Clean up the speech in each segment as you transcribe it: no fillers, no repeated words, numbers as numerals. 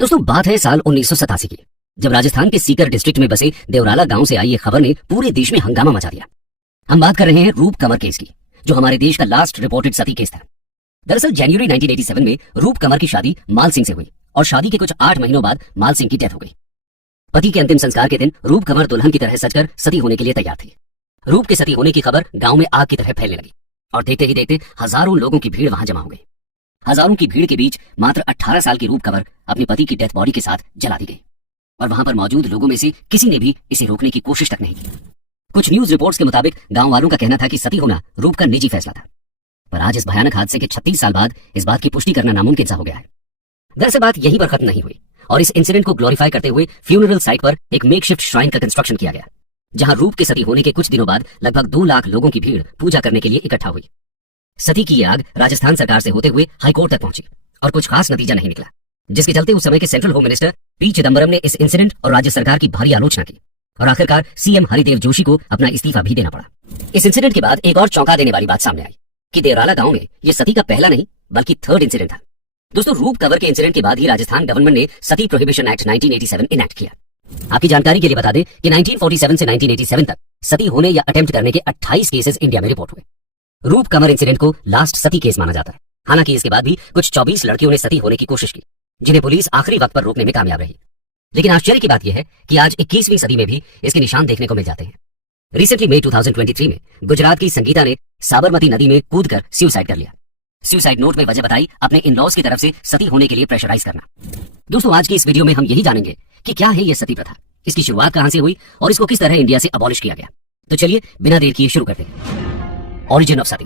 दोस्तों बात है साल 1987 की, जब राजस्थान के सीकर डिस्ट्रिक्ट में बसे देवराला गांव से आई ये खबर ने पूरे देश में हंगामा मचा दिया। हम बात कर रहे हैं रूप कंवर केस की, जो हमारे देश का लास्ट रिपोर्टेड सती केस था। दरअसल जनवरी 1987 में रूप कंवर की शादी माल सिंह से हुई और शादी के कुछ 8 महीनों बाद माल सिंह की डेथ हो गई। पति के अंतिम संस्कार के दिन रूप कंवर दुल्हन की तरह सजकर सती होने के लिए तैयार थी। रूप के सती होने की खबर गांव में आग की तरह फैलने लगी और देखते ही देखते हजारों लोगों की भीड़ वहां जमा हो गई। हजारों की भीड़ के बीच मात्र 18 साल की रूप कंवर अपने पति की डेथ बॉडी के साथ जला दी गई और वहां पर मौजूद लोगों में से किसी ने भी इसे रोकने की कोशिश तक नहीं की। कुछ न्यूज रिपोर्ट्स के मुताबिक गांव वालों का कहना था कि सती होना रूप का निजी फैसला था, पर आज इस भयानक हादसे के 36 साल बाद इस बात की पुष्टि करना नामुमकिन सा हो गया है। दरअसल बात यहीं पर खत्म नहीं हुई और इस इंसिडेंट को ग्लोरीफाई करते हुए फ्यूनरल साइट पर एक मेकशिफ्ट श्राइन का कंस्ट्रक्शन किया गया, जहां रूप के सती होने के कुछ दिनों बाद लगभग 2 लाख लोगों की भीड़ पूजा करने के लिए इकट्ठा हुई। सती की ये आग राजस्थान सरकार से होते हुए हाईकोर्ट तक पहुंची और कुछ खास नतीजा नहीं निकला, जिसके चलते उस समय के central home minister P Chidambaram ने इस इंसिडेंट और राज्य सरकार की भारी आलोचना की और आखिरकार सीएम हरिदेव जोशी को अपना इस्तीफा भी देना पड़ा। इस इंसिडेंट के बाद एक और चौंका देने वाली बात सामने आई कि देवराला गांव में ये सती का पहला नहीं बल्कि 3rd इंसिडेंट था। दोस्तों रूप कंवर के इंसिडेंट के बाद ही राजस्थान गवर्नमेंट ने सती प्रोहिबिशन एक्ट 1987 इनैक्ट किया। आपकी जानकारी के लिए बता दें कि 1947 से 1987 तक सती होने या अटेम्प्ट करने के 28 केसेस इंडिया में रिपोर्ट हुए। रूप कंवर इंसिडेंट को लास्ट सती केस माना जाता है। हालांकि इसके बाद भी कुछ 24 लड़कियों ने सती होने की कोशिश की, जिन्हें पुलिस आखिरी वक्त पर रोकने में कामयाब रही। लेकिन आश्चर्य की बात यह है कि आज 21वीं सदी में भी इसके निशान देखने को मिल जाते हैं। रिसेंटली मई 2023 में गुजरात की संगीता ने साबरमती नदी में कूदकर सुसाइड कर लिया। सुसाइड नोट में वजह बताई अपने इन-लॉज की तरफ से सती होने के लिए प्रेशराइज करना। दोस्तों आज की इस वीडियो में हम यही जानेंगे कि क्या है ये सती प्रथा, इसकी शुरुआत कहां से हुई और इसको किस तरह इंडिया से अबॉलिश किया गया। तो चलिए बिना देर किए शुरू करते हैं। ऑरिजिन ऑफ सती।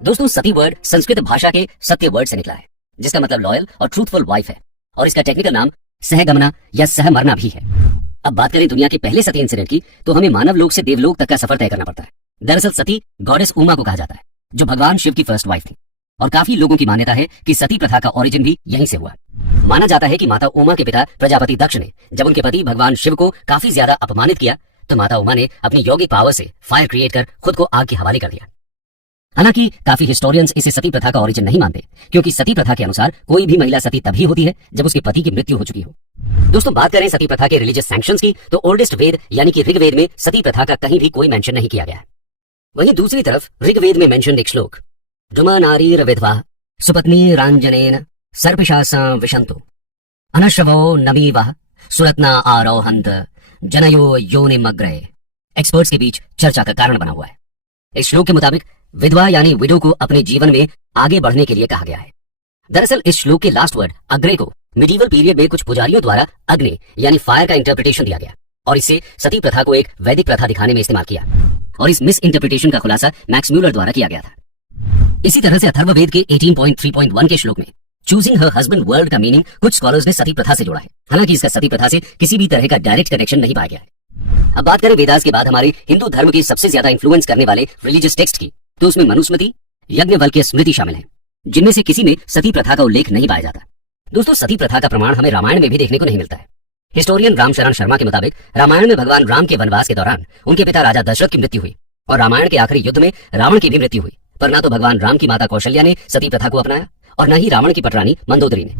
दोस्तों सती वर्ड संस्कृत भाषा के सत्य वर्ड से निकला है, जिसका मतलब लॉयल और ट्रूथफुल वाइफ है और इसका टेक्निकल नाम सहगमना या सहमरना भी है। अब बात करें दुनिया के पहले सती इंसिडेंट की, तो हमें मानव लोक से देवलोक तक का सफर तय करना पड़ता है। दरअसल सती गॉडेस उमा को कहा जाता है, जो भगवान शिव की फर्स्ट वाइफ थी और काफी लोगों की मान्यता है कि सती प्रथा का ओरिजिन भी यहीं से हुआ। माना जाता है कि माता उमा के पिता प्रजापति दक्ष ने जब उनके पति भगवान शिव को काफी ज्यादा अपमानित किया, तो माता उमा ने अपनी यौगिक पावर से फायर क्रिएट कर खुद को आग के हवाले कर दिया। हालांकि काफी हिस्टोरियंस इसे सती प्रथा का ओरिजिन नहीं मानते, क्योंकि सती प्रथा के अनुसार कोई भी महिला सती तभी होती है जब उसके पति की मृत्यु हो चुकी हो। दोस्तों बात करें सती प्रथा के रिलीजियस सैंक्शंस की, तो ओल्डेस्ट वेद यानी कि ऋग्वेद में सती प्रथा का कहीं भी कोई मेंशन नहीं किया गया है। वहीं दूसरी तरफ ऋग्वेद में मेंशन एक श्लोक ड्रुमा नारीर विधवा सुपत्नी रांजनेन सर्पिशासा विशंतो अनश्रवो नमीवः सुरत्ना आरोहंत जनयो योनिमग्रहे एक्सपर्ट्स के बीच चर्चा का कारण बना हुआ है। इस श्लोक के मुताबिक विधवा यानी विडो को अपने जीवन में आगे बढ़ने के लिए कहा गया है। दरअसल इस श्लोक के लास्ट वर्ड अग्रे को मिडीवल पीरियड में कुछ पुजारियों द्वारा अग्नि यानी फायर का इंटरप्रिटेशन दिया गया और इससे सती प्रथा को एक वैदिक प्रथा दिखाने में इस्तेमाल किया और इस मिस इंटरप्रिटेशन का खुलासा मैक्स म्यूलर द्वारा किया गया था। इसी तरह से अथर्ववेद के 18.3.1 के श्लोक में चूजिंग हर हस्बैंड वर्ड का मीनिंग कुछ स्कॉलर्स ने सती प्रथा से जोड़ा है। हालांकि इसका सती प्रथा से किसी भी तरह का डायरेक्ट कनेक्शन नहीं पाया गया है। अब बात करें वेदास के बाद हमारे हिंदू धर्म की सबसे ज्यादा इन्फ्लुएंस करने वाले रिलीजियस टेक्स्ट की, तो उसमें मनुस्मृति, यज्ञवल्क्य स्मृति शामिल है, जिनमें से किसी में सती प्रथा का उल्लेख नहीं पाया जाता। दोस्तों सती प्रथा का प्रमाण हमें रामायण में भी देखने को नहीं मिलता है। हिस्टोरियन रामशरण शर्मा के मुताबिक रामायण में भगवान राम के वनवास के दौरान उनके पिता राजा दशरथ की मृत्यु हुई और रामायण के आखिरी युद्ध में रावण की भी मृत्यु हुई, पर ना तो भगवान राम की माता कौशल्या ने सती प्रथा को अपनाया और न ही रावण की पटरानी मंदोदरी ने।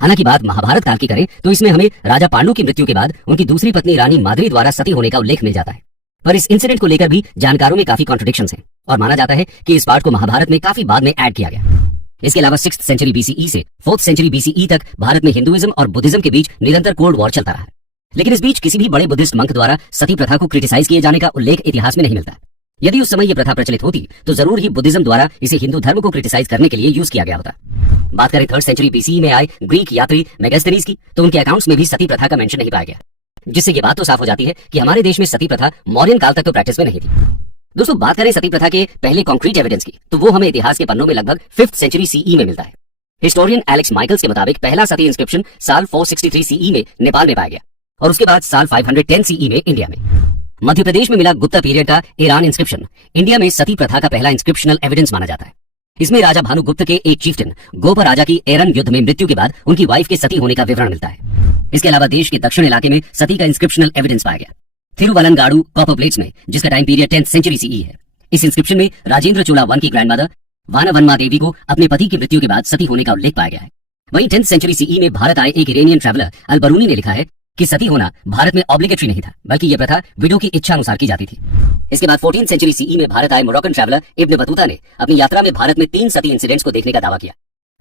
हालांकि बात महाभारत काल की करें तो इसमें हमें राजा पांडु की मृत्यु के बाद उनकी दूसरी पत्नी रानी माद्री द्वारा सती होने का उल्लेख मिल जाता है, पर इस इंसिडेंट को लेकर भी जानकारों में काफी कॉन्ट्रडिक्शंस हैं और माना जाता है कि इस पार्ट को महाभारत में काफी बाद में ऐड किया गया। इसके अलावा 6th सेंचुरी BCE से 4th सेंचुरी BCE तक भारत में हिंदुइज्म और बुद्धिज्म के बीच निरंतर कोल्ड वॉर चलता रहा, लेकिन इस बीच किसी भी बड़े बुद्धिस्ट मंक द्वारा सती प्रथा को क्रिटिसाइज किए जाने का उल्लेख इतिहास में नहीं मिलता। यदि उस समय यह प्रथा प्रचलित होती तो जरूर ही बुद्धिज्म द्वारा इसे हिंदू धर्म को क्रिटिसाइज करने के लिए यूज किया गया होता। बात करें 3rd सेंचुरी BCE में आए ग्रीक यात्री मेगास्थनीज की, तो उनके अकाउंट्स में भी सती प्रथा का मेंशन नहीं पाया गया, जिससे ये बात तो साफ हो जाती है कि हमारे देश में सती प्रथा मौर्यन काल तक तो प्रैक्टिस में नहीं थी। दोस्तों बात करें सती प्रथा के पहले कॉन्क्रीट एविडेंस की, तो वो हमें इतिहास के पन्नों में लगभग 5th सेंचुरी CE में मिलता है। हिस्टोरियन एलेक्स माइकल्स के मुताबिक पहला सती इंस्क्रिप्शन साल 463 CE में नेपाल में पाया गया और उसके बाद साल 510 CE में इंडिया में। मध्य प्रदेश में मिला गुप्ता पीरियड का ईरान इंस्क्रिप्शन इंडिया में सती प्रथा का पहला इंस्क्रिप्शनल एविडेंस माना जाता है। इसमें राजा भानुगुप्त के एक चीफ्टन गोप राजा की एरन युद्ध में मृत्यु के बाद उनकी वाइफ के सती होने का विवरण मिलता है। इसके अलावा देश के दक्षिण इलाके में सती का इंस्क्रिप्शनल एविडेंस पाया गया थिरुवलंगाडु कॉपर प्लेट्स में, जिसका time period 10th century CE है। इस इंस्क्रिप्शन में राजेंद्र चोला वन की ग्रैंडमदर वानवन्मा देवी को अपने पति की मृत्यु के बाद सती होने का उल्लेख पाया गया है। वहीं 10th सेंचुरी सीई में भारत आए एक इरानियन ट्रैवलर अल बरूनी ने लिखा है कि सती होना भारत में ऑब्लिगेटरी नहीं था, बल्कि यह प्रथा विडो की इच्छा अनुसार की जाती थी। इसके बाद 14th सेंचुरी सीई में भारत आए मोरक्कन ट्रैवलर इब्न बतूता ने अपनी यात्रा में भारत में 3 सती इंसिडेंट्स को देखने का दावा किया।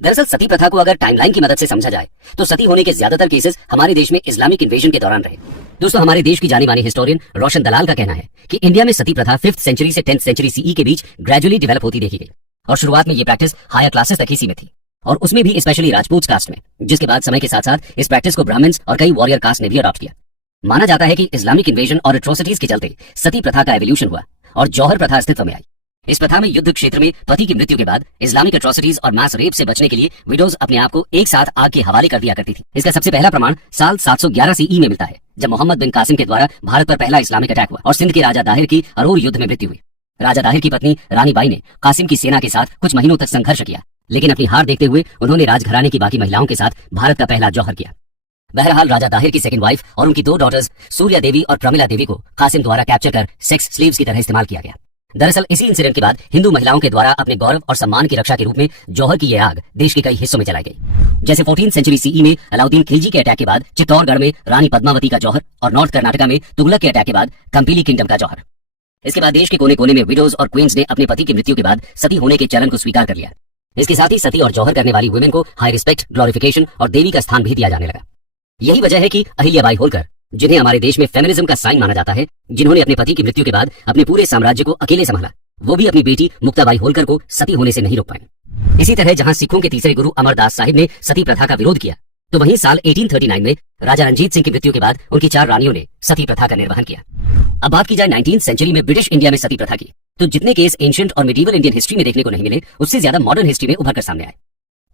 दरअसल सती प्रथा को अगर टाइमलाइन की मदद से समझा जाए तो सती होने के ज्यादातर केसेस हमारे देश में इस्लामिक इन्वेजन के दौरान रहे। दोस्तों, हमारे देश की जानी मानी हिस्टोरियन रोशन दलाल का कहना है कि इंडिया में सती प्रथा 5th सेंचुरी से 10th सेंचुरी सीई के बीच ग्रेजुअली डेवलप होती देखी गई और शुरुआत में ये प्रैक्टिस हायर क्लासेस तक ही सीमित थी और उसमें भी स्पेशली राजपूत कास्ट में, जिसके बाद समय के साथ साथ इस प्रैक्टिस को ब्राह्मण्स और कई वॉरियर कास्ट ने भी अडॉप्ट किया। माना जाता है कि इस्लामिक इन्वेजन और एट्रोसिटीज के चलते सती प्रथा का एवोल्यूशन हुआ और जौहर प्रथा अस्तित्व में आई। इस प्रथा में युद्ध क्षेत्र में पति की मृत्यु के बाद इस्लामिक एट्रोसिटीज और मास रेप से बचने के लिए विडोज अपने आप को एक साथ आग के हवाले कर दिया करती थी। इसका सबसे पहला प्रमाण साल 711 सीई में मिलता है, जब मोहम्मद बिन कासिम के द्वारा भारत पर पहला इस्लामिक अटैक हुआ और सिंध के राजा दाहिर की अरोर युद्ध में मृत्यु हुई। राजा दाहिर की पत्नी रानी बाई ने कासिम की सेना के साथ कुछ महीनों तक संघर्ष किया, लेकिन अपनी हार देखते हुए उन्होंने राजघराने की बाकी महिलाओं के साथ भारत का पहला जौहर किया। बहरहाल राजा दाहिर की सेकंड वाइफ और उनकी 2 डॉटर्स सूर्या देवी और प्रमिला देवी को कासिम द्वारा कैप्चर कर सेक्स स्लेव्स की तरह इस्तेमाल किया गया। दरअसल इसी इंसिडेंट के बाद हिंदू महिलाओं के द्वारा अपने गौरव और सम्मान की रक्षा के रूप में जौहर की यह आग देश के कई हिस्सों में जलाई गई। जैसे 14th सेंचुरी सीई में अलाउद्दीन खिलजी के अटैक के बाद चित्तौड़गढ़ में रानी पद्मावती का जौहर और नॉर्थ कर्नाटका में तुगलक के अटैक के बाद कंपीली किंगडम का जौहर। इसके बाद देश के कोने कोने में विडोज और क्वींस ने अपने पति की मृत्यु के बाद सती होने के चलन को स्वीकार कर लिया। इसके साथ ही सती और जौहर करने वाली वुमेन को हाई रिस्पेक्ट, ग्लोरिफिकेशन और देवी का स्थान भी दिया जाने लगा। यही वजह है कि अहिल्याबाई होलकर, जिन्हें हमारे देश में फेमिनिज्म का साइन माना जाता है, जिन्होंने अपने पति की मृत्यु के बाद अपने पूरे साम्राज्य को अकेले संभाला, वो भी अपनी बेटी मुक्ताबाई होलकर को सती होने से नहीं रोक पाए। इसी तरह जहां सिखों के तीसरे गुरु अमरदास साहिब ने सती प्रथा का विरोध किया, तो वहीं साल 1839 में राजा रंजीत सिंह की मृत्यु के बाद उनकी 4 रानियों ने सती प्रथा का निर्वहन किया। अब बात की जाए 19th सेंचुरी में ब्रिटिश इंडिया में सती प्रथा की, तो जितने केस एंशिएंट और मिडीवल इंडियन हिस्ट्री में देखने को नहीं मिले, उससे ज्यादा मॉडर्न हिस्ट्री में उभर कर सामने आए।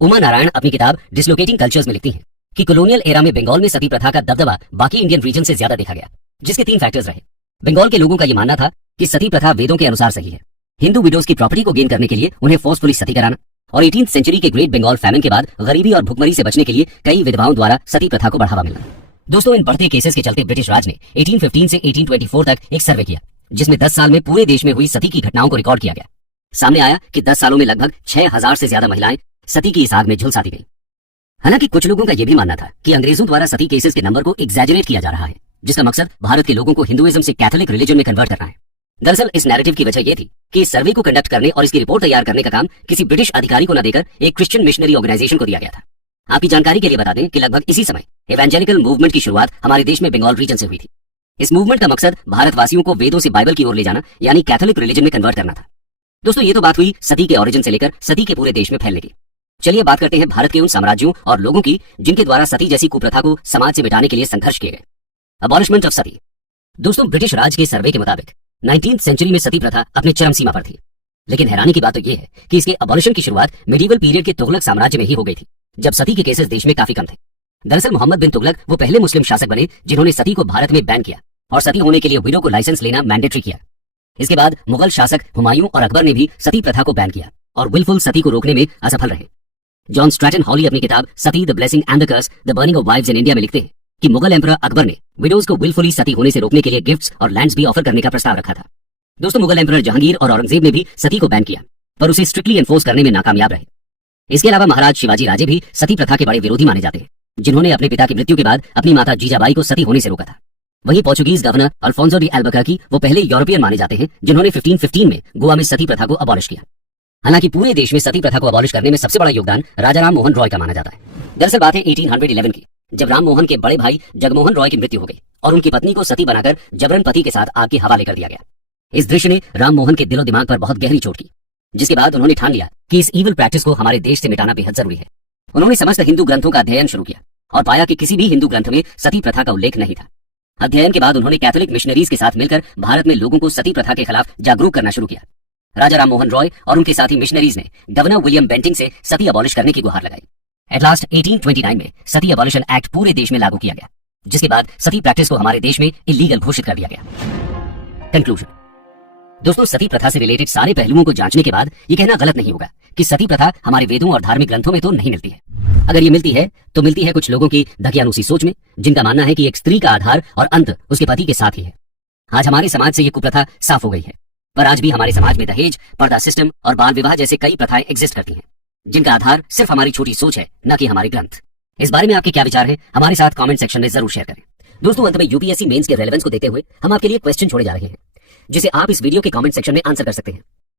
उमा नारायण अपनी किताब डिसलोकेटिंग कल्चर्स में लिखती हैं कि कॉलोनियल एरा में बंगाल में सती प्रथा का दबदबा बाकी इंडियन रीजन से ज्यादा देखा गया, जिसके 3 फैक्टर्स रहे। बंगाल के लोगों का यह मानना था कि सती प्रथा वेदों के अनुसार सही है, हिंदू विडोज की प्रॉपर्टी को गेन करने के लिए उन्हें फोर्सफुली सती कराना, और 18th सेंचुरी के ग्रेट बंगाल फैमिन के बाद गरीबी और भुखमरी से बचने के लिए कई विधवाओं द्वारा सती प्रथा को बढ़ावा मिलना। दोस्तों, इन बढ़ते केसेस के चलते ब्रिटिश राज ने 1815 से 1824 तक एक सर्वे किया, जिसमें 10 साल में पूरे देश में हुई सती की घटनाओं को रिकॉर्ड किया गया। सामने आया कि 10 सालों में लगभग 6000 से ज्यादा महिलाएं सती की इस आग में झुलसा दी गई। हालांकि कुछ लोगों का यह भी मानना था कि अंग्रेजों द्वारा सती केसेस के नंबर को एग्जैजरेट किया जा रहा है, जिसका मकसद भारत के लोगों को हिंदुइज्म से कैथोलिक रिलीजन में कन्वर्ट करना है। दरअसल इस नैरेटिव की वजह यह थी कि इस सर्वे को कंडक्ट करने और इसकी रिपोर्ट तैयार करने का काम किसी ब्रिटिश अधिकारी को न देकर एक क्रिश्चियन मिशनरी ऑर्गेनाइजेशन को दिया गया था। आपकी जानकारी के लिए बता दें कि लगभग इसी समय इवेंजेलिकल मूवमेंट की शुरुआत हमारे देश में बंगाल रीजन से हुई थी। इस मूवमेंट का मकसद भारतवासियों को वेदों से बाइबल की ओर ले जाना, यानी कैथोलिक रिलीजन में कन्वर्ट करना था। दोस्तों, ये तो बात हुई सती के ओरिजिन से लेकर सती के पूरे देश में फैलने की। चलिए बात करते हैं भारत के उन साम्राज्यों और लोगों की जिनके द्वारा सती जैसी कुप्रथा को समाज से मिटाने के लिए संघर्ष किए गए। अबॉलिशमेंट ऑफ सती। दोस्तों, ब्रिटिश राज के सर्वे के मुताबिक 19th सेंचुरी में सती प्रथा अपनी चरम सीमा पर थी, लेकिन हैरानी की बात तो यह है कि इसके अबॉलिशन की शुरुआत मिडीवल पीरियड के तुगलक साम्राज्य में ही हो गई थी, जब सती के केसेस देश में काफी कम थे। दरअसल मोहम्मद बिन तुगलक वो पहले मुस्लिम शासक बने जिन्होंने सती को भारत में बैन किया और सती होने के लिए विडो को लाइसेंस लेना मैंडेटरी किया। इसके बाद मुगल शासक हुमायूं और अकबर ने भी सती प्रथा को बैन किया और विलफुल सती को रोकने में असफल रहे। जॉन स्ट्रैटन हॉली अपनी किताब Sati the blessing and the curse the burning of wives in India में लिखते हैं कि मुगल एम्परर अकबर ने विडोज को विलफुली सती होने से रोकने के लिए गिफ्ट्स और लैंड्स भी ऑफर करने का प्रस्ताव रखा था। दोस्तों, मुगल एम्परर जहांगीर और औरंगजेब ने भी सती को बैन किया, पर उसे स्ट्रिक्टली एनफोर्स करने में नाकामयाब रहे। इसके अलावा महाराज शिवाजी राजे भी सती प्रथा के बड़े विरोधी माने जाते हैं, जिन्होंने अपने पिता की मृत्यु के बाद अपनी माता जीजाबाई को सती होने से रोका था। वहीं पोर्चुगीज गवर्नर अल्फोंसो डी अल्बुकर्की वो पहले यूरोपियन माने जाते हैं जिन्होंने 1515 में गोवा में सती प्रथा को अबॉलिश किया। हालांकि पूरे देश में सती प्रथा को अबॉलिश करने में सबसे बड़ा योगदान राजा राम मोहन रॉय का माना जाता है। दरअसल बात है 1811 की, जब राम मोहन के बड़े भाई जगमोहन रॉय की मृत्यु हो गई और उनकी पत्नी को सती बनाकर जबरन पति के साथ आग के हवाले कर दिया गया। इस दृश्य ने राम मोहन के दिलो दिमाग पर बहुत गहरी चोट की, जिसके बाद उन्होंने ठान लिया कि इस ईवल प्रैक्टिस को हमारे देश से मिटाना बेहद जरूरी है। उन्होंने समस्त हिंदू ग्रंथों का अध्ययन शुरू किया और पाया कि किसी भी हिंदू ग्रंथ में सती प्रथा का उल्लेख नहीं था। अध्ययन के बाद उन्होंने कैथोलिक मिशनरीज के साथ मिलकर भारत में लोगों को सती प्रथा के खिलाफ जागरूक करना शुरू किया। राजा राम मोहन रॉय और उनके साथी मिशनरीज ने गवर्नर विलियम बेंटिंग से सती अबॉलिश करने की गुहार लगाई। एट लास्ट 1829 में सती अबॉलिशन एक्ट पूरे देश में लागू किया गया, जिसके बाद सती प्रैक्टिस को हमारे देश में इलीगल घोषित कर दिया गया। कंक्लूजन। दोस्तों, सती प्रथा से रिलेटेड सारे पहलुओं को जांचने के बाद ये कहना गलत नहीं होगा कि सती प्रथा हमारे वेदों और धार्मिक ग्रंथों में तो नहीं मिलती है। अगर ये मिलती है तो मिलती है कुछ लोगों की दकियानूसी सोच में, जिनका मानना है कि एक स्त्री का आधार और अंत उसके पति के साथ ही है। आज हमारे समाज से ये कुप्रथा साफ हो गई है, पर आज भी हमारे समाज में दहेज, पर्दा सिस्टम और बाल विवाह जैसे कई प्रथाएं एग्जिस्ट करती हैं। जिनका आधार सिर्फ हमारी छोटी सोच है, न कि हमारे ग्रंथ। इस बारे में आपके क्या विचार हैं, हमारे साथ कमेंट सेक्शन में जरूर शेयर करें। दोस्तों, अंत में यूपीएससी मेंस के रेलेवेंस को देखते हुए हम आपके लिए क्वेश्चन छोड़े जा रहे हैं, जिसे आप इस वीडियो के कमेंट सेक्शन में आंसर कर सकते हैं।